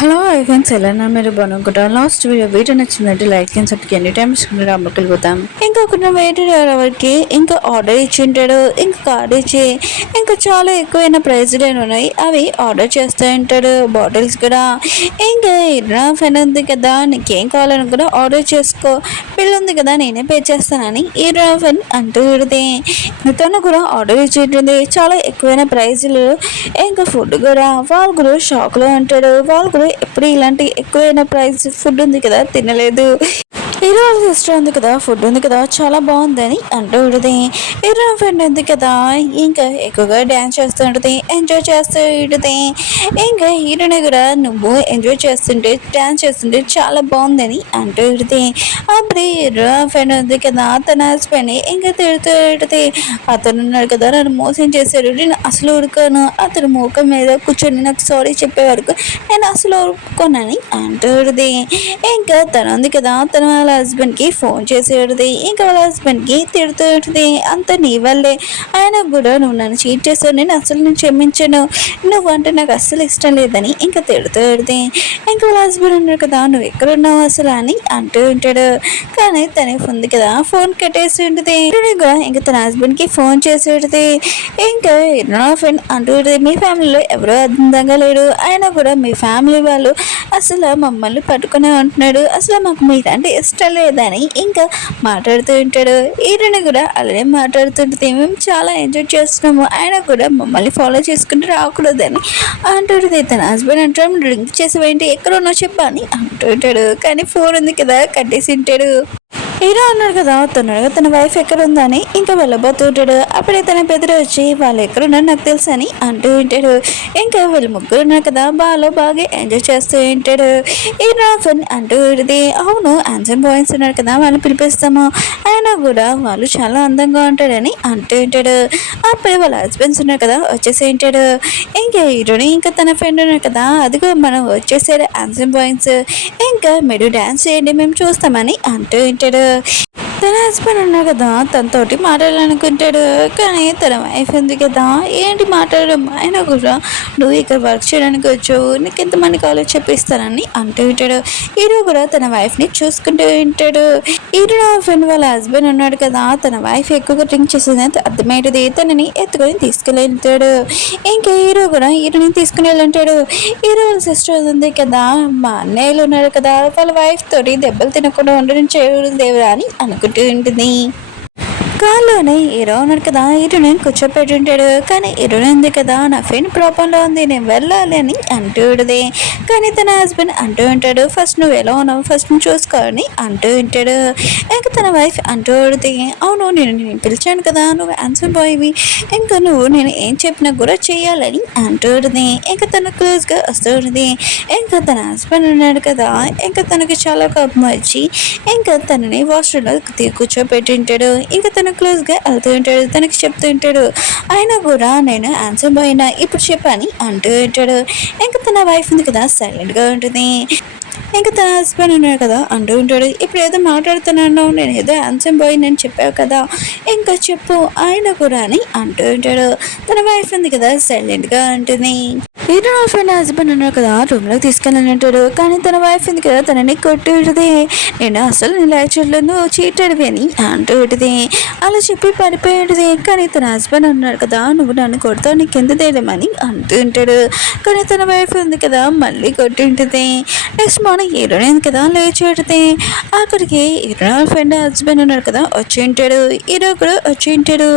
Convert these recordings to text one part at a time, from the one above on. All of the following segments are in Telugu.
హలో ఫ్రెండ్స్, ఎలా మీరు బాగునుకుంటారు? లాస్ట్ వీడియో నచ్చిందంటే like and subscribe any time అమ్మకి వెళ్ళిపోతాం. ఇంకొక వెయిటర్ ఎవరికి ఇంకా ఆర్డర్ ఇచ్చింటాడు. ఇంకా కార్డు ఇచ్చి ఇంకా చాలా ఎక్కువైన ప్రైజ్లు ఉన్నాయి. అవి ఆర్డర్ చేస్తూ ఉంటాడు. బాటిల్స్ కూడా ఇంకా ఫ్రెండ్ ఉంది కదా, నీకేం కావాలని కూడా ఆర్డర్ చేసుకో, బిల్ ఉంది కదా నేనే పే చేస్తానని ఈ ఫ్రెండ్ అంటూ విడితే తను కూడా ఆర్డర్ ఇచ్చింటుంది. చాలా ఎక్కువైన ప్రైజ్లు ఇంకా ఫుడ్ కూడా వాళ్ళు కూడా షాక్ లో ఉంటాడు. వాళ్ళు కూడా ఎప్పుడు ఇలాంటి ఎక్కువైన ప్రైస్ ఫుడ్ ఉంది కదా తినలేదు. ఈరోజు సిస్టర్ ఉంది కదా, ఫుడ్ ఉంది కదా చాలా బాగుందని అంటూ ఉంటుంది. ఈరోజు ఫ్రెండ్ ఉంది కదా, ఇంకా ఎక్కువగా డ్యాన్స్ చేస్తూ ఉంటుంది, ఎంజాయ్ చేస్తూ ఉంటుంది. ఇంకా హీరోని కూడా నువ్వు ఎంజాయ్ చేస్తుంటే డ్యాన్స్ చేస్తుంటే చాలా బాగుందని అంటూ ఉంటుంది. అప్పుడు హీరో ఫ్రెండ్ ఉంది కదా, తన హస్బెండ్ ఇంకా తిడుతూ ఉంటుంది. అతను ఉన్నాడు కదా, నన్ను మోసం చేశాడు, నేను అసలు ఊరుకోను, అతను ముఖం మీద కూర్చొని నాకు సారీ చెప్పే వరకు నేను అసలు ఊరుకోనని అంటూ ఉంటుంది. ఇంకా తను ఉంది కదా, తన వాళ్ళ హస్బెండ్కి ఫోన్ చేసేది. ఇంకా వాళ్ళ హస్బెండ్కి తిడుతూ ఉంటుంది, అంత నీ వల్లే, ఆయన కూడా నువ్వు నన్ను చీట్ చేసావు, నేను అసలు క్షమించను, నువ్వు అంటే నాకు అస్సలు ఇష్టం లేదని ఇంకా తిడుతూ ఉంటుంది. ఇంకా వాళ్ళ హస్బెండ్ ఉన్నాడు కదా, నువ్వు ఎక్కడున్నావు అసలు అని అంటూ ఉంటాడు. కానీ తన ఉంది కదా, ఫోన్ కట్టేసి ఉంటుంది. ఇంకా తన హస్బెండ్కి ఫోన్ చేసి ఉంటుంది. ఇంకా నా ఫ్రెండ్ అంటూ ఉంటుంది, మీ ఫ్యామిలీలో ఎవరో అందంగా లేడు, ఆయన కూడా మీ ఫ్యామిలీ వాళ్ళు అసలు మమ్మల్ని పట్టుకునే ఉంటున్నాడు, అసలు మాకు మీరంటే ఇష్టం లేదని ఇంకా మాట్లాడుతూ ఉంటాడు. ఈయన కూడా అలానే మాట్లాడుతుంటే మేము చాలా ఎంజాయ్ చేస్తున్నాము, ఆయన కూడా మమ్మల్ని ఫాలో చేసుకుంటూ రాకూడదని అంటుంటుంది. తన హస్బెండ్ అంటాడు, డ్రింక్ చేసి ఏంటి ఎక్కడ ఉన్నావు చెప్పని అంటుంటాడు. కానీ ఫోన్ ఉంది కదా కట్టేసి ఉంటాడు. హీరో అన్నాడు కదా, తన వైఫ్ ఎక్కడ ఉందని ఇంకా వెళ్ళబోతుంటాడు. అప్పుడే తన బెదిరి వచ్చి వాళ్ళు ఎక్కడున్నారు నాకు తెలుసు అని అంటూ ఉంటాడు. ఇంకా వీళ్ళు ముగ్గురు ఉన్నారు కదా, బాగా ఎంజాయ్ చేస్తూ ఉంటాడు. హీరో ఫన్ అంటూ ఉంటుంది, అవును హ్యాండ్సమ్ బాయ్స్ ఉన్నారు కదా వాళ్ళని పిలిపిస్తాము, అయినా కూడా వాళ్ళు చాలా అందంగా ఉంటాడని అంటూ ఉంటాడు. అప్పుడే వాళ్ళ హస్బెండ్స్ ఉన్నారు కదా వచ్చేసి ఉంటాడు. ఇంకా హీరోని ఇంకా తన ఫ్రెండ్ ఉన్నారు కదా, అదిగో మనం వచ్చేసాడు హ్యాండ్సమ్ బాయ్స్, ఇంకా మీరు డ్యాన్స్ చేయండి మేము చూస్తామని అంటూ ఉంటాడు. తన హస్బెండ్ ఉన్నాడు కదా, తనతోటి మాట్లాడాలనుకుంటాడు. కానీ తన వైఫ్ ఉంది కదా, ఏంటి మాట్లాడడం, అయినా కూడా నువ్వు ఇక్కడ వర్క్ చేయడానికి వచ్చావు, నీకు ఎంతమంది కావాలో చెప్పిస్తానని అంటూ ఉంటాడు. హీరో కూడా తన వైఫ్ని చూసుకుంటూ ఉంటాడు. హీరో ఫ్రెండ్ వాళ్ళ హస్బెండ్ ఉన్నాడు కదా, తన వైఫ్ ఎక్కువగా డ్రింక్ చేసేది అర్థమయ్యేది, తనని ఎత్తుకొని తీసుకెళ్తాడు. ఇంకా హీరో కూడా హీరోని తీసుకుని వెళ్ళంటాడు. హీరో వాళ్ళ సిస్టర్ ఉంది కదా, మా అన్నయ్యలు ఉన్నారు కదా, వాళ్ళ వైఫ్ తోటి దెబ్బలు తినకుండా ఉండడం చేయడం దేవరా అని అనుకుంటూ ఉంటుంది. కాల్లోనే హీరో ఉన్నాడు కదా, హీరోని కూర్చోపెట్టి ఉంటాడు. కానీ హీరోని ఉంది కదా, నా ఫ్రెండ్ ప్రాబ్లంలో ఉంది, నేను వెళ్ళాలి అని అంటూ ఉంటుంది. కానీ తన హస్బెండ్ అంటూ ఉంటాడు, ఫస్ట్ నువ్వు ఎలా ఉన్నావు ఫస్ట్ నువ్వు చూసుకోవాలని అంటూ ఉంటాడు. ఇంకా తన వైఫ్ అంటూ ఉంటుంది, అవును నేను పిలిచాను కదా, నువ్వు ఆన్సర్ బాయ్వి, ఇంకా నువ్వు నేను ఏం చెప్పినా కూడా చేయాలని అంటూ ఉంటుంది. ఇంకా తన క్లోజ్గా వస్తూ ఉంటుంది. ఇంకా తన హస్బెండ్ ఉన్నాడు కదా, ఇంకా తనకి చాలా కోపం వచ్చి ఇంకా తనని వాష్రూమ్లో కూర్చోపెట్టి ఉంటాడు. ఇంకా తన క్లోజ్గా వెళ్తూ ఉంటాడు, తనకి చెప్తూ ఉంటాడు, అయినా కూడా నేను ఆన్సర్ పోయినా ఇప్పుడు చెప్పని అంటూ ఉంటాడు. ఇంకా తన వైఫ్ ఉంది కదా సైలెంట్గా ఉంటుంది. ఇంకా తన హస్బెండ్ ఉన్నాడు కదా అంటూ ఉంటాడు, ఇప్పుడు ఏదో మాట్లాడుతున్నాను, నేను ఏదో ఆన్సర్ బాయ్ నేను చెప్పావు కదా ఇంకా చెప్పు ఆయన కూడా అని అంటూ ఉంటాడు. తన వైఫ్ ఉంది కదా సైలెంట్గా ఉంటుంది. హీరో ఫ్రెండ్ హస్బెండ్ ఉన్నాడు కదా, రూమ్లోకి తీసుకెళ్ళని అంటాడు. కానీ తన వైఫ్ ఉంది కదా, తనని కొట్టి ఉంటుంది, నేను అసలు నీ లైఫ్లో నువ్వు చీటడివి అని అంటూ ఉంటుంది. అలా చెప్పి పడిపోయి ఉంటుంది. కానీ తన హస్బెండ్ ఉన్నాడు కదా, నువ్వు నన్ను కొడతావు నీకు ఎంత ధైర్యమని అంటూ ఉంటాడు. కానీ తన వైఫ్ ఉంది కదా మళ్ళీ కొట్టి ఉంటుంది. నెక్స్ట్ మార్నింగ్ హీరోయిన్ ఉంది కదా లేచి ఉంటుంది. అక్కడికి హీరో ఫ్రెండ్ హస్బెండ్ ఉన్నాడు కదా వచ్చి ఉంటాడు. హీరో కూడా వచ్చి ఉంటాడు.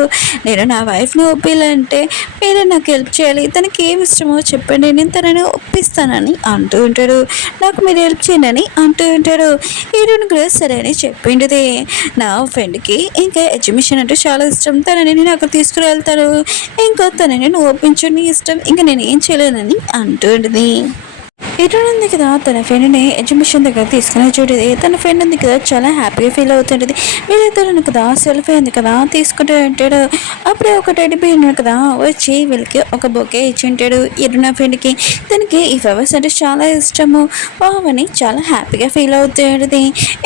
నేను నా వైఫ్ని ఒప్పియాలంటే మీరే నాకు హెల్ప్ చేయాలి, తనకి ఏమి ఇష్టమో చెప్పండి, నేను తనని ఒప్పిస్తానని అంటూ ఉంటాడు. నాకు మీరు హెల్ప్ చేయండి అంటూ ఉంటాడు. హీరోయిన్ కూడా సరే అని చెప్పింది. నా ఫ్రెండ్కి ఇంకా ఎగ్జిబిషన్ అంటే చాలా ఇష్టం, తనని నేను అక్కడ తీసుకుని వెళ్తాను, ఇంకా తనని నువ్వు ఒప్పించు, నీ ఇష్టం, ఇంకా నేను ఏం చేయలేనని అంటూ ఉంటుంది. హీరోయిన్ ఉంది కదా, తన ఫ్రెండ్ని ఎగ్జిబిషన్ దగ్గర తీసుకుని చూడేది. తన ఫ్రెండ్ ఉంది కదా చాలా హ్యాపీగా ఫీల్ అవుతుంటుంది. వీళ్ళిద్దరు కదా సెల్ఫీ ఉంది కదా తీసుకుంటూ ఉంటాడు. అప్పుడే ఒక టెడ్డీ బేర్ ఉన్నాడు కదా వచ్చి వీళ్ళకి ఒక బొకే ఇచ్చి ఉంటాడు. హీరోయిన్ ఫ్రెండ్కి తనకి ఈ ఫ్లవర్స్ అంటే చాలా ఇష్టము బావని చాలా హ్యాపీగా ఫీల్ అవుతుంది.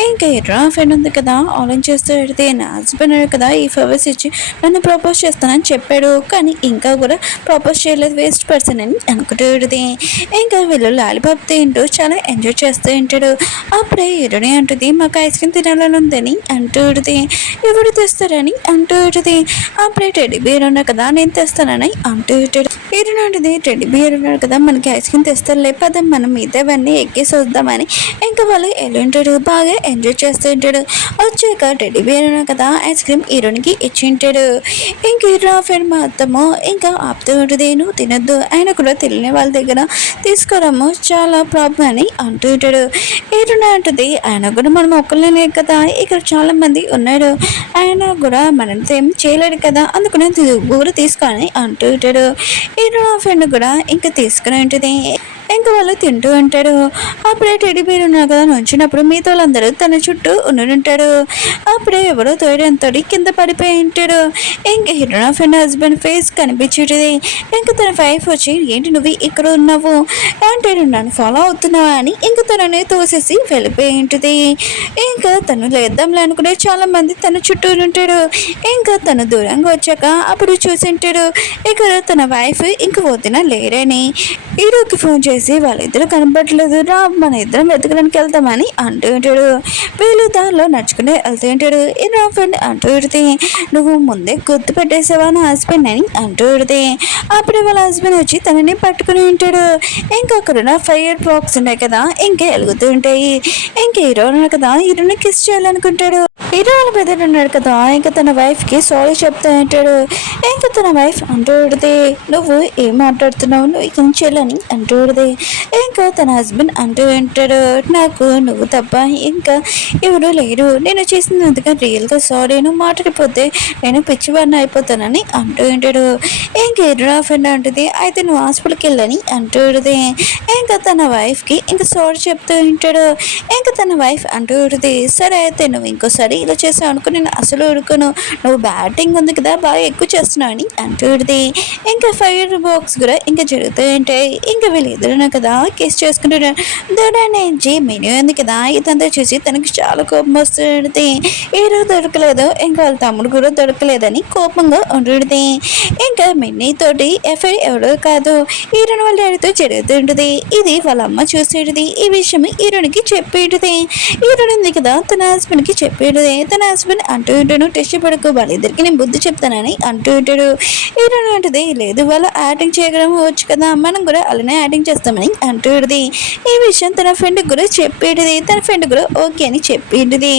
ఇంకా హీరోయిన్ ఫ్రెండ్ ఉంది కదా ఆలోచిస్తూ ఉంటుంది, నా హస్బెండ్ కదా ఈ ఫ్లవర్స్ ఇచ్చి నన్ను ప్రపోజ్ చేస్తానని చెప్పాడు, కానీ ఇంకా కూడా ప్రపోజ్ చేయలేదు, వేస్ట్ పర్సన్ అని అనుకుంటూ ఉంటుంది. ఇంకా వీళ్ళు లాలీపాప్ తింటూ చాలా ఎంజాయ్ చేస్తూ ఉంటాడు. అప్పుడే హీరోని అంటుంది, మాకు ఐస్ క్రీమ్ తినాలని ఉందని అంటూ ఉంటుంది. ఎవరు తెస్తారని అంటూ ఉంటుంది. అప్పుడే టెడ్డీ బియర్ ఉన్నా కదా నేను తెస్తానని అంటూ ఉంటాడు. హీరోని అంటుంది, టెడ్డీ బియర్ ఉన్నాడు కదా మనకి ఐస్ క్రీమ్ తెస్తారులే పద మనం మిగతావన్నీ ఎక్కేసి వద్దామని. ఇంకా వాళ్ళు వెళ్ళి ఉంటాడు. బాగా ఎంజాయ్ చేస్తూ ఉంటాడు. వచ్చాక టెడ్డీ బియర్ ఉన్నా కదా ఐస్ క్రీమ్ హీరోనికి ఇచ్చి ఉంటాడు. ఇంక హీరో ఫ్రెండ్ మొత్తము ఇంకా ఆపుతూ ఉంటుంది, నువ్వు తినొద్దు, ఆయన కూడా తెలియని వాళ్ళ దగ్గర తీసుకురాము చాలా ప్రాబ్లం అని అంటూ ఉంటాడు. హీరోని అంటుంది, ఆయన కూడా మనం ఒక్కలేనే కదా ఇక్కడ చాలా మంది ఉన్నాడు, ఆయన కూడా మనతో ఏం చేయలేడు కదా అందుకనే ఊరు తీసుకొని అంటూ ఉంటాడు. హీరో ఫ్రెండ్ కూడా ఇంకా తీసుకుని ఉంటుంది. ఇంకా వాళ్ళు తింటూ ఉంటాడు. అప్పుడే టెడ్డీ బేర్ ఉన్నారు కదా నుంచినప్పుడు మిగతా వాళ్ళందరూ తన చుట్టూ ఉండుంటాడు. అప్పుడే ఎవరో తోడంతో కింద పడిపోయి ఉంటాడు. ఇంకా హీరో ఫ్రెండ్ హస్బెండ్ ఫేస్ కనిపించేది. ఇంకా తన వైఫ్ వచ్చి, ఏంటి నువ్వు ఇక్కడ ఉన్నావు అంటే నన్ను ఫాలో అవుతున్నావా అని ఇంకా తనని తోసేసి వెళ్ళిపోయి ఉంటుంది. ఇంకా తను లేద్దాంలే అనుకునే చాలా మంది తన చుట్టూ ఉంటాడు. ఇంకా తను దూరంగా వచ్చాక అప్పుడు చూసి ఉంటాడు ఇక్కడ తన వైఫ్ ఇంక వదిన లేరని. హీరోకి ఫోన్ చేసి వాళ్ళిద్దరు కనపడలేదు రా మన ఇద్దరం వెతకడానికి వెళ్తామని అంటూ ఉంటాడు. వీళ్ళు దారిలో నడుచుకుని వెళ్తూ ఉంటాడు. హీరో ఫ్రెండ్ అంటూ ఉడితే, నువ్వు ముందే గుర్తు పెట్టేసావా నా హస్బెండ్ అని అంటూ ఉడితే అప్పుడే వాళ్ళ హస్బెండ్ వచ్చి తనని పట్టుకుని ఉంటాడు. ఇంకా అక్కడున్న ఫైర్ బాక్స్ ఉన్నాయి కదా ఇంకా వెలుగుతూ ఉంటాయి. ఇంకా హీరో ఉన్నాడు కదా హీరోని కిస్ చేయాలనుకుంటాడు. హీరో వాళ్ళ బ్రదర్ ఉన్నాడు కదా ఇంకా తన వైఫ్కి సారీ చెప్తూ ఉంటాడు. ఇంకా తన వైఫ్ అంటూ ఉడితే, నువ్వు ఏం మాట్లాడుతున్నావు నువ్వు ఇక చేయాలని అంటూ ఉడితే ఇంకా తన హస్బెండ్ అంటూ ఉంటాడు, నాకు నువ్వు తప్ప ఇంకా ఎవరు లేరు, నేను చేసినందుకు రియల్గా సారీ, నువ్వు మాట్లాడిపోతే నేను పిచ్చివాడిని అయిపోతానని అంటూ ఉంటాడు. ఇంకా హీరో ఫ్రెండ్ అంటుంది, అయితే నువ్వు హాస్పిటల్కి వెళ్ళని అంటూ ఉంటుంది. ఇంకా తన వైఫ్కి ఇంకా సారీ చెప్తూ ఉంటాడు. ఇంకా తన వైఫ్ అంటూ ఉంటుంది, సరే అయితే నువ్వు ఇంకోసారి ఇలా చేసావు అనుకో నేను అసలు ఉడుకోను, నువ్వు బ్యాటింగ్ ఉంది కదా బాగా ఎక్కువ చేస్తున్నావు అని అంటూ ఉంటుంది. ఇంకా ఫైర్ బాక్స్ కూడా ఇంకా జరుగుతూ ఉంటాయి. ఇంకా వీళ్ళు ఎదురున్నా కదా కేసు చేసుకుంటున్నారు. దూరాన్ని మెనూ ఉంది కదా ఇదంతా చూసి తనకి చాలా కోపం వస్తుంది. హీరో దొరకలేదు ఇంకా వాళ్ళ తమ్ముడు కూడా దొరకలేదని కోపంగా ఉంటుంది. ఇంకా మిన్నీ తోటి ఎఫ్ఐఆర్ ఎవడో కాదు హీరోని వాళ్ళ డాడీతో జరుగుతుంటుంది. ఇది వాళ్ళ అమ్మ చూసేది. ఈ విషయం హీరోనికి చెప్పేది. హీరోని ఉంది కదా తన హస్బెండ్కి చెప్పేది. తన హస్బెండ్ అంటూ ఉంటాడు, టెస్ట్ పడుకో వాళ్ళిద్దరికి నేను బుద్ధి చెప్తానని అంటూ ఉంటాడు. హీరోని అంటుంది, లేదు వాళ్ళు యాక్టింగ్ చేయడం వచ్చు కదా మనం కూడా అలానే యాక్టింగ్ చేస్తామని అంటూ ఉంటుంది. ఈ విషయం తన ఫ్రెండ్ కూడా చెప్పేది. తన ఫ్రెండ్ కూడా ఓకే అని చెప్పేది.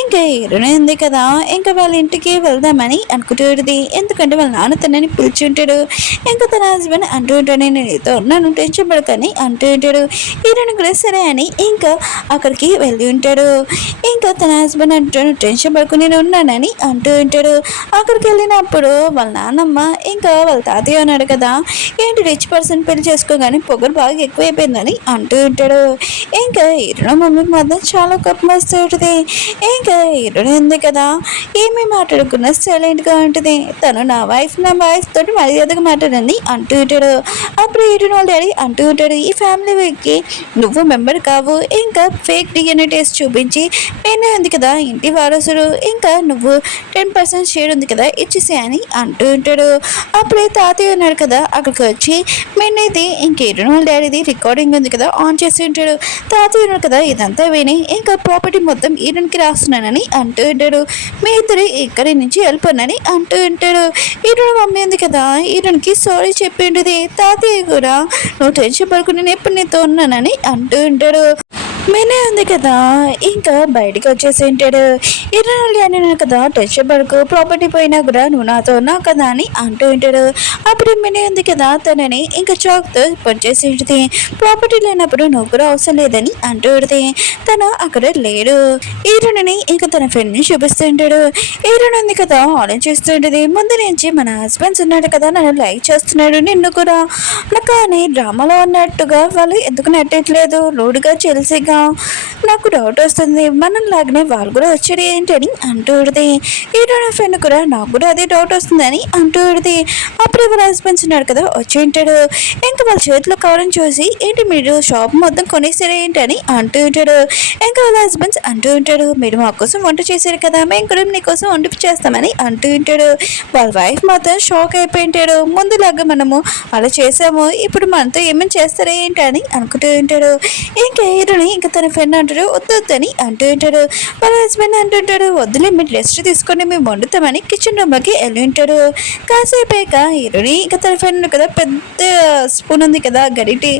ఇంకా హీరోని ఉంది కదా ఇంకా వాళ్ళ ఇంటికి వెళ్దామని అనుకుంటుంది. ఎందుకంటే వాళ్ళ నాన్న తనని పిలిచి ఉంటాడు. ఇంకా తన హస్బెండ్ అంటూ ఉంటాడు, నేను నీతో ఉన్నాను టెన్షన్ పడకని అంటూ ఉంటాడు. హీరోని కూడా సరే అని ఇంకా అక్కడికి వెళ్ళి ఉంటాడు. ఇంకా తన హస్బెండ్ అంటాడు, టెన్షన్ పడుకుని నేను ఉన్నానని అంటూ ఉంటాడు. అక్కడికి వెళ్ళినప్పుడు వాళ్ళ నాన్నమ్మ ఇంకా వాళ్ళ తాతయ్య ఉన్నాడు కదా, ఏంటి రిచ్ పర్సన్ పెళ్లి చేసుకోగానే పొగరు బాగా ఎక్కువైపోయిందని అంటూ ఉంటాడు. ఇంకా హీరో మమ్మీకి మాత్రం చాలా కోపం వస్తూ ఉంటుంది. ఇంకా హీరోని ఉంది కదా ఏమీ మాట్లాడుకున్నా సైలెంట్గా ఉంటుంది. తను నా వైఫ్ తోటి మర్యాదగా మాట్లాడండి అంటూ ఉంటాడు. అప్పుడు హీరోని వాళ్ళ డాడీ అంటూ ఉంటాడు, ఈ ఫ్యామిలీకి నువ్వు మెంబర్ కావు, ఇంకా ఫేక్ డిఎన్ఏ టెస్ట్ చూపించి నేను ఉంది కదా ఇంటి వారసుడు, ఇంకా నువ్వు 10% షేర్ ఉంది కదా ఇచ్చేసే అని అంటూ ఉంటాడు. అప్పుడే తాతయ్య ఉన్నాడు కదా అక్కడికి వచ్చి మెన్నైతే ఇంకేరును వాళ్ళ డాడీది రికార్డింగ్ ఉంది కదా ఆన్ చేసి ఉంటాడు. తాతయ్య ఉన్నాడు కదా ఇదంతా విని ఇంకా ప్రాపర్టీ మొత్తం ఈరన్కి రాస్తున్నానని అంటూ ఉంటాడు. మీ ఇద్దరు ఇక్కడి నుంచి వెళ్ళిపోనని అంటూ ఉంటాడు. ఈరన్ మమ్మీ ఉంది కదా ఈరన్కి సారీ చెప్పి ఉంటుంది. తాతయ్య కూడా నువ్వు టెన్షన్ పడుకుని నేను ఎప్పుడు నీతో ఉన్నానని అంటూ ఉంటాడు. మేనే ఉంది కదా ఇంకా బయటికి వచ్చేసి ఉంటాడు. ఇరవై అని కదా టెన్షన్ పడుకు ప్రాపర్టీ పోయినా కూడా నువ్వు నాతో ఉన్నావు కదా అని అంటూ ఉంటాడు. అప్పుడు మేనే ఉంది కదా తనని ఇంకా చాక్తో పనిచేసి ఉంటుంది. ప్రాపర్టీ లేనప్పుడు నువ్వు కూడా అవసరం లేదని అంటూ ఉంటుంది. తను అక్కడ లేడు. హీరోని ఇంకా తన ఫ్రెండ్ని చూపిస్తూ ఉంటాడు. హీరోని ఉంది కదా ఆలోచిస్తూ ఉంటుంది. ముందు నుంచి మన హస్బెండ్స్ ఉన్నాడు కదా నన్ను లైక్ చేస్తున్నాడు నిన్ను కూడా, కానీ డ్రామాలో ఉన్నట్టుగా వాళ్ళు ఎందుకు నట్టట్లేదు రూడ్గా చెల్సిగా నాకు డౌట్ వస్తుంది, మనం లాగానే వాళ్ళు కూడా వచ్చాడు ఏంటి అని అంటూ ఉంటుంది. హీరోయిన్ ఫ్రెండ్ కూడా నాకు కూడా అదే డౌట్ వస్తుందని అంటూ ఉంటుంది. అప్పుడు వాళ్ళ హస్బెండ్స్ ఉన్నాడు కదా వచ్చి ఉంటాడు. ఇంకా వాళ్ళ చేతిలో కవరం చూసి ఏంటి మీరు షాప్ మొత్తం కొనేసారు ఏంటి అని అంటూ ఉంటాడు. ఇంకా వాళ్ళ హస్బెండ్స్ అంటూ ఉంటాడు, మీరు మా కోసం వంట చేశారు కదా, మేము కూడా నీకోసం వంట చేస్తామని అంటూ ఉంటాడు. వాళ్ళ వైఫ్ మాత్రం షాక్ అయిపోయి ఉంటాడు. ముందులాగా మనము అలా చేసాము, ఇప్పుడు మనతో ఏమేమి చేస్తారా ఏంటి అని అనుకుంటూ ఉంటాడు. ఇంకా హీరోని ఇంకా తన ఫ్రెండ్ అంటాడు వద్దని అంటూ ఉంటాడు. వాళ్ళ హస్బెండ్ అంటుంటాడు వద్దులే మీరు రెస్ట్ తీసుకొని మేము వండుతామని కిచెన్ రూమ్లోకి వెళ్ళి ఉంటాడు. కాసేపు హీరోని ఇంకా తన ఫ్రెండ్ కదా పెద్ద స్పూన్ ఉంది కదా గరిటి,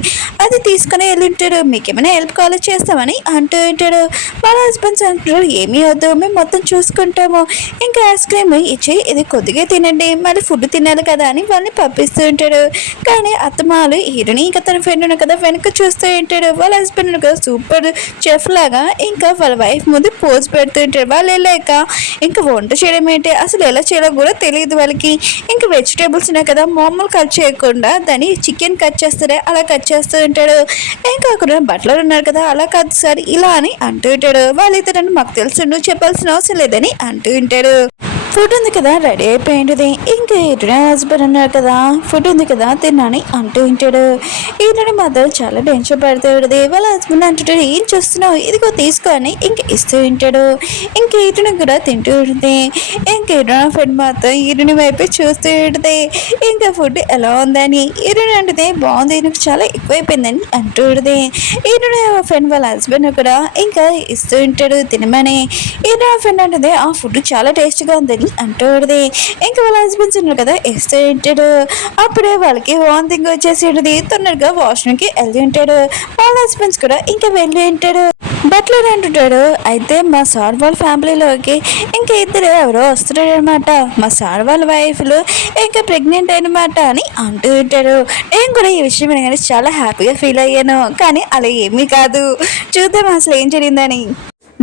అది తీసుకొని వెళ్ళి ఉంటాడు. మీకు ఏమైనా హెల్ప్ కాల్ చేస్తామని అంటూ ఉంటాడు. వాళ్ళ హస్బెండ్స్ అంటారు ఏమీ వద్దు మేము మొత్తం చూసుకుంటాము, ఇంకా ఐస్ క్రీమ్ ఇచ్చి ఇది కొద్దిగా తినండి మళ్ళీ ఫుడ్ తినాలి కదా అని వాళ్ళని పంపిస్తూ ఉంటాడు. కానీ అత్తమాలు హీరోని ఇంకా తన ఫ్రెండ్ కదా వెనక చూస్తూ ఉంటాడు. వాళ్ళ హస్బెండ్ కదా సూపర్ చెఫ్ లాగా ఇంకా వాళ్ళ వైఫ్ ముందు పోజ్ పెడుతూ ఉంటాడు. వాళ్ళు వెళ్ళాక ఇంకా వంట చేయడం ఏంటి అసలు ఎలా చేయాలో కూడా తెలియదు వాళ్ళకి. ఇంకా వెజిటేబుల్స్ ఉన్నాయి కదా మామూలు కట్ చేయకుండా దాన్ని చికెన్ కట్ చేస్తారే అలా కట్ చేస్తూ ఉంటాడు. ఇంకా అక్కడ బట్టలు ఉన్నారు కదా అలా కాదు సార్ ఇలా అని అంటూ ఉంటాడు. వాళ్ళైతే మాకు తెలుసు నువ్వు చెప్పాల్సిన అవసరం లేదని అంటూ ఉంటాడు. ఫుడ్ ఉంది కదా రెడీ అయిపోయింది. ఇంకా ఇటునే హస్బెండ్ ఉన్నారు కదా ఫుడ్ ఉంది కదా తిన్నాని అంటూ ఉంటాడు. ఇటుని మాత్రం చాలా టెన్షన్ పడుతూ ఉంటుంది. వాళ్ళ హస్బెండ్ అంటుంటాడు ఏం చూస్తున్నావు ఇదిగో తీసుకొని ఇంక ఇస్తూ ఉంటాడు. ఇంక ఇటుని కూడా తింటూ ఉంటుంది. ఇంక ఇటున ఫ్రెండ్ మాత్రం ఇటుని వైపు చూస్తూ ఉంటుంది. ఇంకా ఫుడ్ ఎలా ఉందని ఇటుని అంటే బాగుంది నాకు చాలా ఎక్కువైపోయిందని అంటూ ఉంటుంది. ఇటుని ఫ్రెండ్ వాళ్ళ హస్బెండ్ కూడా ఇంకా ఇస్తూ ఉంటాడు తినమని. ఇటున ఫ్రెండ్ అంటే ఆ ఫుడ్ చాలా టేస్ట్గా ఉంది అంటూది. ఇంకా వాళ్ళ హస్బెండ్స్ ఉన్నారు కదా వేస్తూ ఉంటాడు. అప్పుడే వాళ్ళకి వాంతింగ్ వచ్చేసేది. తొందరగా వాష్రూమ్కి వెళ్ళి ఉంటాడు. వాళ్ళ హస్బెండ్స్ కూడా ఇంకా వెళ్ళి ఉంటాడు. బట్లర్ అంటుంటాడు అయితే మా సార్ వాళ్ళ ఫ్యామిలీలోకి ఇంకా ఇద్దరు ఎవరో వస్తున్నాడు అనమాట, మా సార్ వాళ్ళ వైఫ్లు ఇంకా ప్రెగ్నెంట్ అనమాట అని అంటూ ఉంటాడు. నేను కూడా ఈ విషయం వినగానే చాలా హ్యాపీగా ఫీల్ అయ్యాను, కానీ అలా ఏమీ కాదు, చూద్దాం అసలు ఏం జరిగిందని.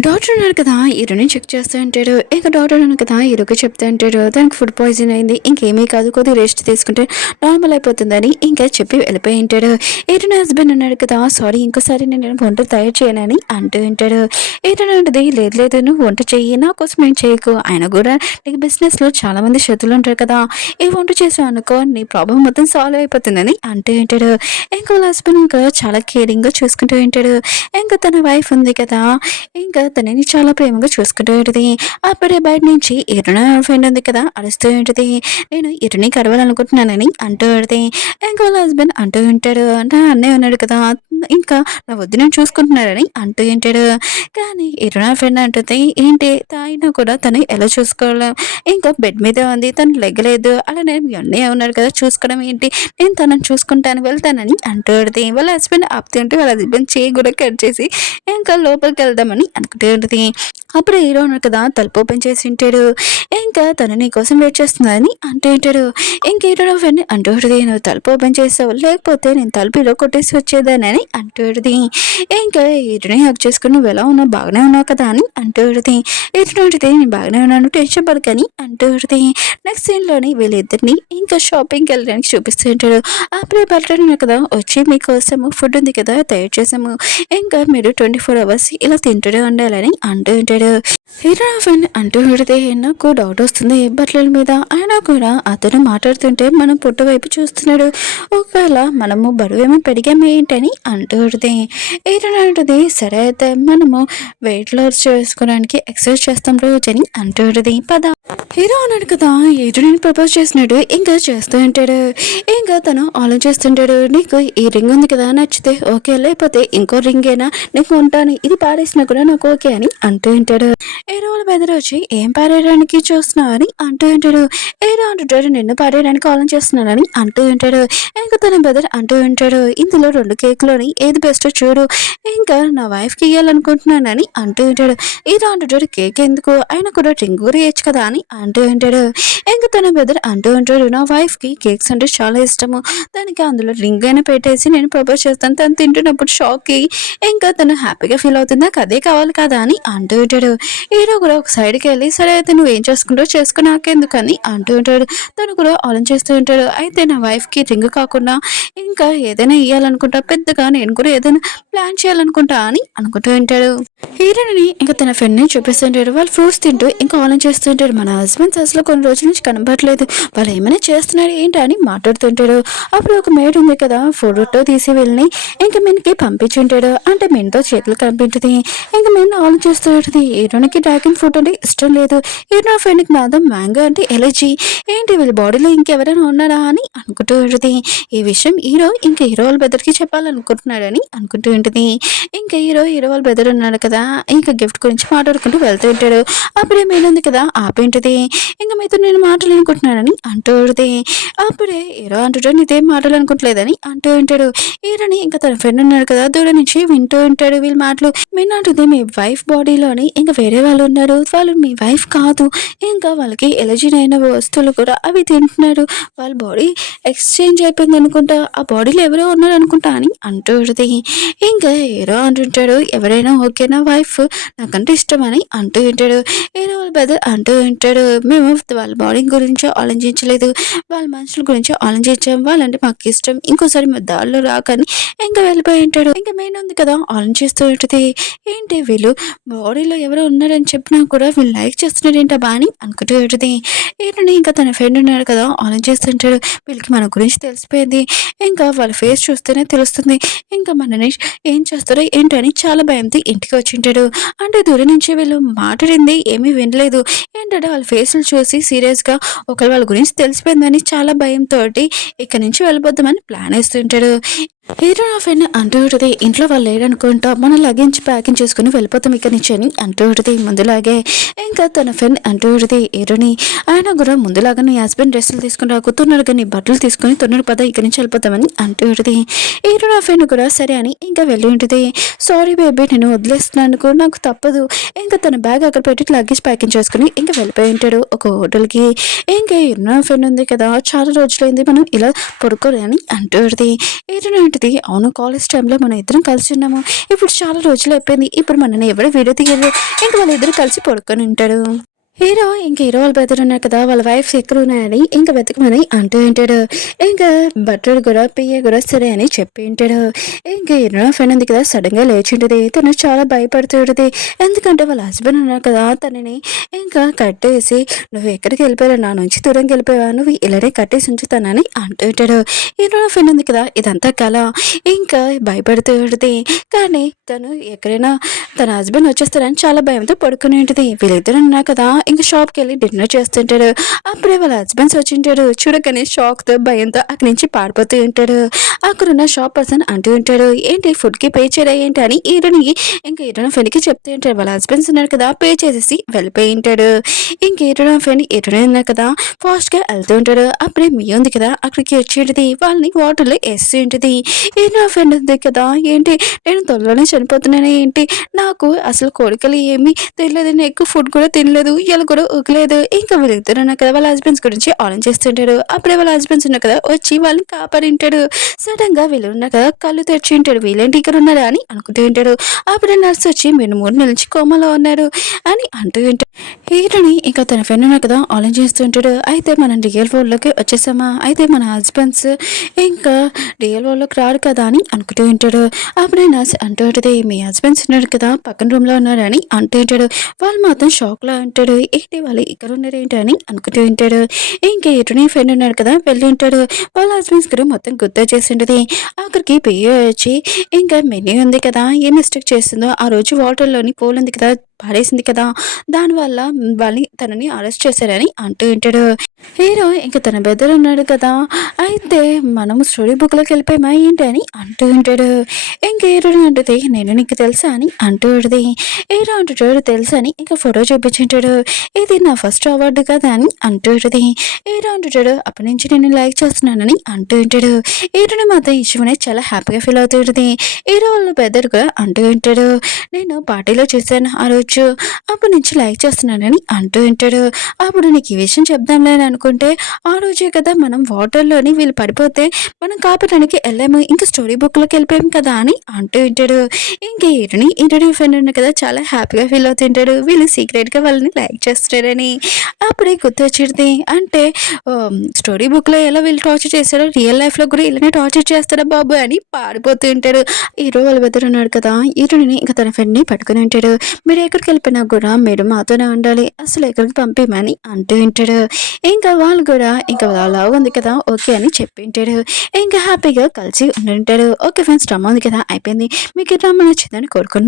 డాక్టర్ ఉన్నారు కదా హీరోని చెక్ చేస్తూ ఉంటాడు. ఇంకా డాక్టర్ ఉన్నారు కదా హీరోకి చెప్తూ ఉంటాడు దానికి ఫుడ్ పాయిజన్ అయింది, ఇంకేమీ కాదు కొద్దిగా రెస్ట్ తీసుకుంటే నార్మల్ అయిపోతుందని ఇంకా చెప్పి వెళ్ళిపోయి ఉంటాడు. హీరోని హస్బెండ్ ఉన్నాడు కదా సారీ ఇంకోసారి నేను వంట తయారు చేయనని అంటూ ఉంటాడు. హీరోని ఉంటుంది లేదు నువ్వు వంట చెయ్యి నా కోసం ఏం చేయకు, ఆయన కూడా నీకు బిజినెస్లో చాలా మంది శత్రులు ఉంటారు కదా, ఈ వంట చేసావు అనుకో నీ ప్రాబ్లం మొత్తం సాల్వ్ అయిపోతుందని అంటూ ఉంటాడు. ఇంకా వాళ్ళ హస్బెండ్ ఇంకా చాలా కేరింగ్గా చూసుకుంటూ ఉంటాడు. ఇంకా తన వైఫ్ ఉంది కదా ఇంకా తనని చాలా ప్రేమగా చూసుకుంటూ ఉంటుంది. అప్పుడే బయట నుంచి ఇరుణ ఫ్రెండ్ ఉంది కదా అరుస్తూ ఉంటుంది నేను ఇరుని కరవాలనుకుంటున్నానని అంటూ ఉంటుంది. ఇంకా వాళ్ళ హస్బెండ్ అంటూ ఉంటాడు నా అన్నయ్య ఉన్నాడు కదా ఇంకా నా వద్దు నేను చూసుకుంటున్నారని అంటూ ఉంటాడు. కానీ ఇరుణ ఫ్రెండ్ అంటుంది ఏంటి తాయినా కూడా తను ఎలా చూసుకోవాలి, ఇంకా బెడ్ మీద ఉంది తను లెగ్గలేదు, అలా నేను మీ అన్నయ్య ఉన్నాడు కదా చూసుకోవడం ఏంటి, నేను తనని చూసుకుంటాను వెళ్తానని అంటూ ఉంటుంది. వాళ్ళ హస్బెండ్ ఆపుతుంటే వాళ్ళ హస్బెండ్ చేయి కూడా కట్ చేసి ఇంకా లోపలికి వెళ్దామని అనుకుంటూ ఉంటుంది. అప్పుడు హీరో ఉన్నాడు కదా తలుపు ఓపెన్ చేసి ఉంటాడు. ఇంకా తను నీ కోసం వెయిట్ చేస్తుందని అంటూ ఉంటాడు. ఇంక హీరో ఫ్రెండ్ అంటూ ఉంటుంది నువ్వు తలుపు ఓపెన్ చేసావు లేకపోతే నేను తలుపులో కొట్టేసి వచ్చేదానని అంటూ ఉంటుంది. ఇంకా హీరోని హక్ చేసుకుని నువ్వు ఎలా ఉన్నావు బాగానే ఉన్నావు కదా అని అంటూ ఉంటుంది. హీరో ఉంటుంది నేను బాగానే ఉన్నాను టెన్షన్ పడకని అంటూ ఉంటుంది. నెక్స్ట్ సీన్లోని వీళ్ళిద్దరిని ఇంకా షాపింగ్కి వెళ్ళడానికి చూపిస్తూ ఉంటాడు. అప్పుడే బట్టలు ఉన్నాయి కదా వచ్చి మీకోసము ఫుడ్ ఉంది కదా తయారు చేసాము, ఇంకా మీరు 24 hours ఇలా తింటూనే ఉండాలని అంటూ ఉంటాడు. హీరో ఫ్రెండ్ అంటూ పెడితే నాకు డౌట్ వస్తుంది బట్టల మీద, అయినా కూడా అతను మాట్లాడుతుంటే మనం పుట్ట వైపు చూస్తున్నాడు, ఒకవేళ మనము బరువేమో పెరిగామే ఏంటని అంటూ పెడితే హీరో అంటుంది సరే అయితే మనము వెయిట్ లాస్ చేసుకోవడానికి ఎక్సర్సైజ్ చేస్తాం రోజు అని అంటూ ఉంటుంది పద. హీరో అన్నాడు కదా హీరోని ప్రపోజ్ చేసినాడు ఇంకా చేస్తూ ఉంటాడు. ఇంకా తను ఆలోచిస్తుంటాడు నీకు ఈ రింగ్ ఉంది కదా నచ్చితే ఓకే లేకపోతే ఇంకో రింగ్ అయినా నీకు ఉంటాను, ఇది పారేసినా కూడా నాకు ఓకే అని అంటూ ఉంటాడు. హీరో వాళ్ళ బెదర్ వచ్చి ఏం పారేయడానికి చూస్తున్నావు అని అంటూ ఉంటాడు. హీరో అంటుంటాడు నిన్ను పారేయడానికి ఆలోచిస్తున్నానని అంటూ ఉంటాడు. ఇంకా తన బెదర్ అంటూ ఉంటాడు ఇందులో 2 కేకులోని ఏది బెస్ట్ చూడు, ఇంకా నా వైఫ్కి ఇవ్వాలనుకుంటున్నానని అంటూ ఉంటాడు. హీరో అంటుంటాడు కేక్ ఎందుకు ఆయన కూడా రింగ్ కూడా ఇవ్వచ్చు కదా అని అంటూ ఉంటాడు. ఇంకా తన బెదర్ అంటూ ఉంటాడు నా వైఫ్కి కేక్స్ అంటే చాలా ఇష్టము, దానికి అందులో రింగ్ అయినా పెట్టేసి నేను ప్రపోజ్ చేస్తాను, తను తింటున్నప్పుడు షాక్కి ఇంకా తను హ్యాపీగా ఫీల్ అవుతుంది నాకు అదే కావాలి కదా అని అంటూ ఉంటాడు. హీరో కూడా ఒక సైడ్కి వెళ్ళి సరే అయితే నువ్వు ఏం చేసుకుంటావు చేసుకో నాకెందుకని అంటూ ఉంటాడు. తను కూడా ఆలోచిస్తూ ఉంటాడు. అయితే నా వైఫ్కి రింగ్ కాకుండా ఇంకా ఏదైనా ఇయ్యాలనుకుంటా పెద్దగా నేను కూడా ఏదైనా ప్లాన్ చేయాలనుకుంటా అని అనుకుంటూ ఉంటాడు. హీరోని ఇంకా తన ఫ్రెండ్ని చూపిస్తుంటాడు. వాళ్ళు ఫ్రూట్స్ తింటూ ఇంకా ఆలోచిస్తుంటాడు. మన హస్బెండ్స్ అసలు కొన్ని రోజుల నుంచి కనబడట్లేదు, వాళ్ళు ఏమైనా చేస్తున్నారు ఏంటి అని మాట్లాడుతుంటాడు. అప్పుడు ఒక మేడ్ ఉంది కదా ఫోటో తీసి వెళ్ళి ఇంకా మీన్కి పంపించుంటాడు. అంటే మీన్తో చేతులు కనిపించింది. ఇంకా మీన్ ఆలోచిస్తూ ఉంటుంది. హీరోనికి డ్రాగన్ ఫ్రూట్ అంటే ఇష్టం లేదు, హీరో ఫ్రెండ్కి మాత్రం మ్యాంగో అంటే ఎలర్జీ, ఏంటి వీళ్ళ బాడీలో ఇంకెవరైనా ఉన్నారా అని అనుకుంటూ ఉంటుంది. ఈ విషయం హీరో వాళ్ళ బెదర్కి చెప్పాలనుకుంటున్నాడని అనుకుంటూ ఉంటుంది. ఇంకా హీరో వాళ్ళ బెదర్ ఉన్నాడు కదా, ఇంకా గిఫ్ట్ గురించి మాట్లాడుకుంటూ వెళ్తూ ఉంటాడు. అప్పుడే మీనుంది కదా ఆపేంటిది, ఇంకా మీతో నేను మాట్లాడాలనుకుంటున్నానని అంటూ ఉంటుంది. అప్పుడే హీరో అంటుంటాడు నీదేం మాట్లాడాలనుకుంటలేదని అంటూ ఉంటాడు. హీరోని ఇంకా తన ఫ్రెండ్ ఉన్నాడు కదా దూరం నుంచి వింటూ ఉంటాడు వీళ్ళ మాటలు. మీన్ అంటుంది మీ వైఫ్ బాడీలోని ఇంకా వేరే వాళ్ళు ఉన్నారు, వాళ్ళు మీ వైఫ్ కాదు, ఇంకా వాళ్ళకి ఎలర్జీ అయిన వస్తువులు కూడా అవి తింటున్నారు, వాళ్ళ బాడీ ఎక్స్చేంజ్ అయిపోయింది అనుకుంటా, ఆ బాడీలో ఎవరో ఉన్నారు అనుకుంటా అని అంటూ ఉంటుంది. ఇంకా హీరో అంటుంటాడు ఎవరైనా ఓకేనా వైఫ్ నాకంటే ఇష్టం అని అంటూ ఉంటాడు. హీరో వాళ్ళ బ్రదర్ అంటూ ఉంటాడు మేము వాళ్ళ బాడీ గురించి ఆలోచించలేదు, వాళ్ళ మనుషుల గురించి ఆలోచించాం, వాళ్ళంటే మాకు ఇష్టం, ఇంకోసారి మా దారిలో రాకని ఇంకా వెళ్ళిపోయి ఉంటాడు. ఇంకా మెయిన్ ఉంది కదా ఆలోచిస్తూ ఉంటుంది. ఏంటి వీళ్ళు బాడీలో ఎవరో ఉన్నారని చెప్పినా కూడా వీళ్ళు లైక్ చేస్తున్నారు ఏంటా బాని అనుకుంటూ ఉంటుంది. ఏంటని ఇంకా తన ఫ్రెండ్ ఉన్నాడు కదా ఆలోచిస్తుంటాడు వీళ్ళకి మన గురించి తెలిసిపోయింది, ఇంకా వాళ్ళ ఫేస్ చూస్తేనే తెలుస్తుంది, ఇంకా మనని ఏం చేస్తారో ఏంటని చాలా భయంతో ఇంటికి వచ్చింటాడు. అంటే దూరం నుంచి వీళ్ళు మాట్లాడింది ఏమీ వినలేదు, ఏంటంటే వాళ్ళ ఫేసులు చూసి సీరియస్గా ఒకరు వాళ్ళ గురించి తెలిసిపోయిందని చాలా భయంతో ఇక్కడ నుంచి వెళ్ళిపోద్దామని ప్లాన్ వేస్తుంటాడు. హీరో నా ఫ్రెండ్ అంటూ ఉంటుంది ఇంట్లో వాళ్ళు లేడనుకుంటా మన లగేజ్ ప్యాకింగ్ చేసుకుని వెళ్ళిపోతాం ఇక్కడ నుంచి అని అంటూ ఉంటుంది. ముందులాగే ఇంకా తన ఫ్రెండ్ అంటూ ఉంటుంది హీరోని ఆయన కూడా ముందులాగా నీ హస్బెండ్ డ్రెస్సులు తీసుకుని రాకుతున్నారు కానీ బట్టలు తీసుకుని తొందర పద ఇక్కడ నుంచి వెళ్ళిపోతామని అంటూ ఉంటుంది. హీరో నా ఫ్రెండ్ కూడా సరే అని ఇంకా వెళ్ళి ఉంటుంది. సారీ బేబీ నేను వదిలేస్తున్నాను నాకు తప్పదు, ఇంకా తన బ్యాగ్ అక్కడ పెట్టి లగేజ్ ప్యాకింగ్ చేసుకుని ఇంకా వెళ్ళిపోయి ఉంటాడు ఒక హోటల్కి. ఇంకా హీరో నా ఫ్రెండ్ ఉంది కదా చాలా రోజులైంది మనం ఇలా పడుకోరు అని అంటూ ఉంటుంది. హీరో అవును కాలేజ్ టైంలో మనం ఇద్దరం కలిసి ఉన్నాము, ఇప్పుడు చాలా రోజులు అయిపోయింది, ఇప్పుడు మనని ఎవరు వీడియో తీయరు, ఇంకా వాళ్ళిద్దరు కలిసి పడుకొని ఉంటాడు. హీరో వాళ్ళ బ్రదర్ ఉన్నారు కదా వాళ్ళ వైఫ్ ఎక్కడ ఉన్నాయని ఇంకా వెతకమని అంటూ ఉంటాడు. ఇంకా బట్టలు కూడా పియ్య కూడా సరే అని చెప్పి ఉంటాడు. ఇంకా హీరో ఫ్రెండ్ ఉంది కదా సడన్ గా లేచి ఉంటుంది. తను చాలా భయపడుతూ ఉంటుంది, ఎందుకంటే వాళ్ళ హస్బెండ్ ఉన్నారు కదా తనని ఇంకా కట్టేసి నువ్వు ఎక్కడికి వెళ్ళిపోయావు, నా నుంచి దూరంగా వెళ్ళిపోయావా, నువ్వు ఇలానే కట్టేసి ఉంచుతానని అంటూ ఉంటాడు. హీరో ఫ్రెండ్ ఉంది కదా ఇదంతా కళ, ఇంకా భయపడుతూ ఉంటుంది. కానీ తను ఎక్కడైనా తన హస్బెండ్ వచ్చేస్తారని చాలా భయంతో పడుకుని ఉంటుంది. వీళ్ళిద్దరు ఉన్నారు కదా ఇంకా షాప్కి వెళ్ళి డిన్నర్ చేస్తుంటాడు. అప్పుడే వాళ్ళ హస్బెండ్స్ వచ్చింటాడు. చూడగానే షాక్తో భయంతో అక్కడి నుంచి పారిపోతూ ఉంటాడు. అక్కడున్న షాప్ పర్సన్ అంటూ ఉంటాడు ఏంటి ఫుడ్కి పే చేయరా ఏంటి అని హీరోని ఫ్రెండ్కి చెప్తూ ఉంటాడు. వాళ్ళ హస్బెండ్స్ ఉన్నారు కదా పే చేసేసి వెళ్ళిపోయి ఉంటాడు. హీరోని ఫ్రెండ్ ఉన్నారు కదా ఫాస్ట్గా వెళ్తూ ఉంటాడు. అప్పుడే మీ ఉంది కదా అక్కడికి వచ్చేది వాళ్ళని వాటర్లో వేస్తూ ఉంటుంది. హీరో ఫ్రెండ్ ఉంది కదా ఏంటి నేను త్వరలోనే చనిపోతున్నాను ఏంటి, నాకు అసలు కోరికలు ఏమీ తెలియదు, నేను ఎక్కువ ఫుడ్ కూడా తినలేదు, ఇలా కూడా ఊకలేదు, ఇంకా వీళ్ళిద్దరు ఉన్నారు కదా వాళ్ళ హస్బెండ్స్ గురించి ఆలోచిస్తుంటాడు. అప్పుడే వాళ్ళ హస్బెండ్స్ ఉన్నారు కదా వచ్చి వాళ్ళని కాపాడింటాడు. సడన్ గా వీళ్ళు ఉన్నారు కదా కళ్ళు తెరిచి ఉంటాడు, వీళ్ళేంటి ఇక్కడ ఉన్నారా అని అనుకుంటూ ఉంటాడు. అప్పుడే నర్స్ వచ్చి మీరు 3 నెలల నుంచి కోమాలో ఉన్నారు అని అంటూ ఉంటాడు. హీరోని ఇంకా తన ఫ్రెండ్ ఉన్నారు కదా ఆలోచిస్తుంటాడు. అయితే మనం రియల్ వరల్డ్లోకి వచ్చేసామా, అయితే మన హస్బెండ్స్ ఇంకా రియల్ వరల్డ్లోకి రాడు కదా అని అనుకుంటూ ఉంటాడు. అప్పుడే నర్స్ అంటూ ఉంటుంది మీ హస్బెండ్స్ ఉన్నారు కదా పక్కన రూమ్లో ఉన్నారని అంటూ ఉంటాడు. వాళ్ళు మాత్రం షాక్లో ఉంటాడు, ఏంటి వాళ్ళు ఇక్కడ ఉన్నారు ఏంటి అని అనుకుంటూ ఉంటాడు. ఇంకా ఎటుని ఫ్రెండ్ ఉన్నాడు కదా వెళ్ళి ఉంటాడు. వాళ్ళ హస్బెండ్స్ కూడా మొత్తం గుర్తు చేసి ఉంటుంది. అక్కడికి పెయ్యి వచ్చి ఇంకా మెనీ ఉంది కదా ఏ మిస్టేక్ చేస్తుందో ఆ రోజు వాటర్లోని పోల్ ఉంది కదా పాడేసింది కదా దానివల్ల తనని అరెస్ట్ చేశారని అంటూ ఉంటాడు. హీరో ఇంకా తన బెదర్ ఉన్నాడు కదా అయితే మనము స్టోరీ బుక్లోకి వెళ్ళిపోయామా ఏంటి అని అంటూ ఉంటాడు. ఇంకా హీరో అంటుంది నేను నీకు తెలుసా అని అంటూ ఉంటుంది. హీరో అంటుంటాడు తెలుసా అని ఇంకా ఫోటో చూపించుంటాడు. ఇది నా ఫస్ట్ అవార్డు కదా అని అంటూ ఉంటుంది. హీరో అంటుంటాడు అప్పటి నుంచి నేను లైక్ చేస్తున్నానని అంటూ ఉంటాడు. హీరోని మాత్రం ఇష్టమనే చాలా హ్యాపీగా ఫీల్ అవుతూ ఉంటుంది. హీరో వాళ్ళ బెదర్ కూడా అంటూ ఉంటాడు నేను పార్టీలో చూశాను ఆ రోజు చేసుకోవచ్చు, అప్పటి నుంచి లైక్ చేస్తున్నానని అంటూ ఉంటాడు. అప్పుడు నీకు ఈ విషయం చెప్దాంలే అని అనుకుంటే ఆ రోజే కదా మనం వాటర్లోని వీళ్ళు పడిపోతే మనం కాపాడడానికి వెళ్ళాము, ఇంకా స్టోరీ బుక్లోకి వెళ్ళిపోయాం కదా అని అంటూ ఉంటాడు. ఇంకా ఈరుని ఫ్రెండ్ ఉన్న కదా చాలా హ్యాపీగా ఫీల్ అవుతుంటాడు, వీళ్ళు సీక్రెట్గా వాళ్ళని లైక్ చేస్తారని. అప్పుడే గుర్తొచ్చింది అంటే స్టోరీ బుక్లో ఎలా వీళ్ళు టార్చర్ చేశారో రియల్ లైఫ్లో కూడా ఇలానే టార్చర్ చేస్తారా బాబు అని పారిపోతూ ఉంటాడు. హీరో వాళ్ళ బెదర్ ఉన్నాడు కదా, హీరోని ఇంకా తన ఫ్రెండ్ని పట్టుకుని ఉంటాడు. మీరు ఎక్కడికి వెళ్ళిపోయినా కూడా మీరు మాతోనే ఉండాలి, అసలు ఎక్కడికి పంపిమని అంటూ ఉంటాడు. ఇంకా వాళ్ళు కూడా ఇంకా అలా ఉంది కదా ఓకే అని చెప్పి ఉంటాడు. ఇంకా హ్యాపీగా కలిసి ఉండి ఉంటాడు. ఓకే ఫ్రెండ్స్, డ్రామా ఉంది కదా అయిపోయింది. మీకు ఈ డ్రామా నచ్చిందని కోరుకుంటున్నాను.